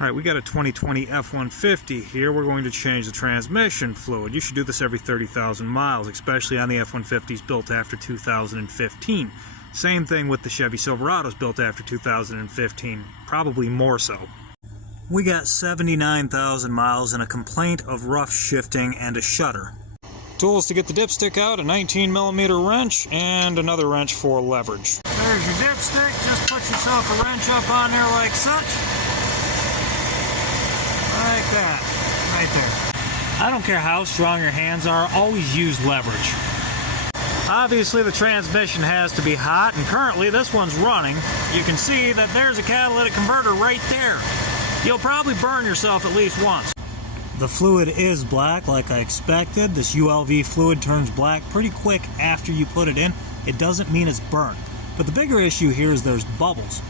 Alright, we got a 2020 F150 here. We're going to change the transmission fluid. You should do this every 30,000 miles, especially on the F150s built after 2015. Same thing with the Chevy Silverados built after 2015, probably more so. We got 79,000 miles and a complaint of rough shifting and a shudder. Tools to get the dipstick out, a 19mm wrench, and another wrench for leverage. There's your dipstick. Just put yourself a wrench up on there like such. Like that, right there. I don't care how strong your hands are, always use leverage. Obviously the transmission has to be hot, and currently this one's running. You can see that there's a catalytic converter right there. You'll probably burn yourself at least once. The fluid is black like I expected. This ULV fluid turns black pretty quick after you put it in. It doesn't mean it's burnt. But the bigger issue here is there's bubbles.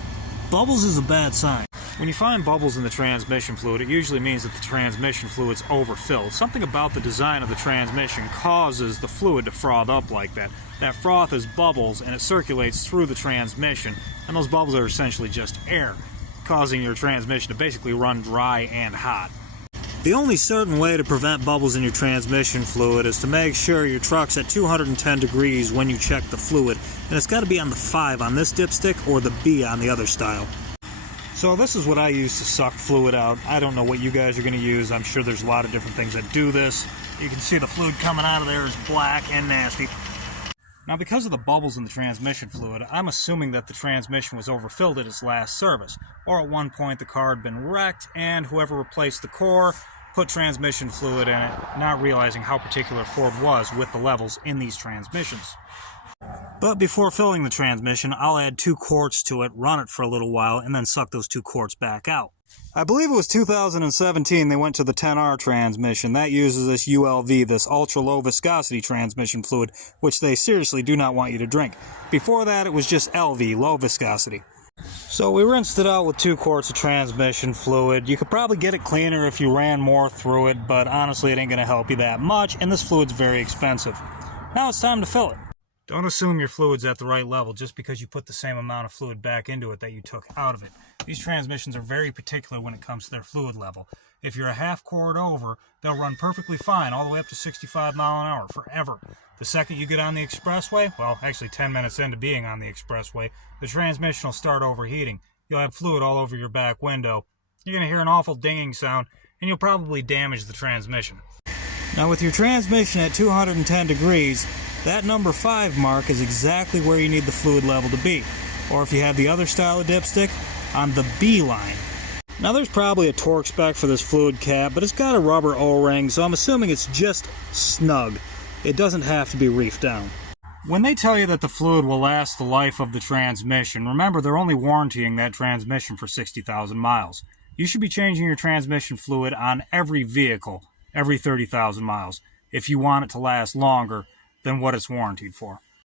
Bubbles is a bad sign. When you find bubbles in the transmission fluid, it usually means that the transmission fluid's overfilled. Something about the design of the transmission causes the fluid to froth up like that. That froth is bubbles, and it circulates through the transmission, and those bubbles are essentially just air, causing your transmission to basically run dry and hot. The only certain way to prevent bubbles in your transmission fluid is to make sure your truck's at 210 degrees when you check the fluid, and it's got to be on the 5 on this dipstick or the B on the other style. So this is what I use to suck fluid out. I don't know what you guys are going to use. I'm sure there's a lot of different things that do this. You can see the fluid coming out of there is black and nasty. Now, because of the bubbles in the transmission fluid, I'm assuming that the transmission was overfilled at its last service, or at one point the car had been wrecked and whoever replaced the core put transmission fluid in it, not realizing how particular Ford was with the levels in these transmissions. But before filling the transmission, I'll add 2 quarts to it, run it for a little while, and then suck those 2 quarts back out. I believe it was 2017 they went to the 10R transmission. That uses this ULV, this ultra-low viscosity transmission fluid, which they seriously do not want you to drink. Before that, it was just LV, low viscosity. So we rinsed it out with 2 quarts of transmission fluid. You could probably get it cleaner if you ran more through it, but honestly it ain't going to help you that much, and this fluid's very expensive. Now it's time to fill it. Don't assume your fluid's at the right level just because you put the same amount of fluid back into it that you took out of it. These transmissions are very particular when it comes to their fluid level. If you're a half quart over, they'll run perfectly fine all the way up to 65 miles an hour forever. The second you get on the expressway, well, actually 10 minutes into being on the expressway, the transmission will start overheating. You'll have fluid all over your back window. You're going to hear an awful dinging sound, and you'll probably damage the transmission. Now with your transmission at 210 degrees, that number 5 mark is exactly where you need the fluid level to be. Or if you have the other style of dipstick, on the B line. Now there's probably a torque spec for this fluid cap, but it's got a rubber O-ring, so I'm assuming it's just snug. It doesn't have to be reefed down. When they tell you that the fluid will last the life of the transmission, remember they're only warrantying that transmission for 60,000 miles. You should be changing your transmission fluid on every vehicle every 30,000 miles if you want it to last longer than what it's warranted for.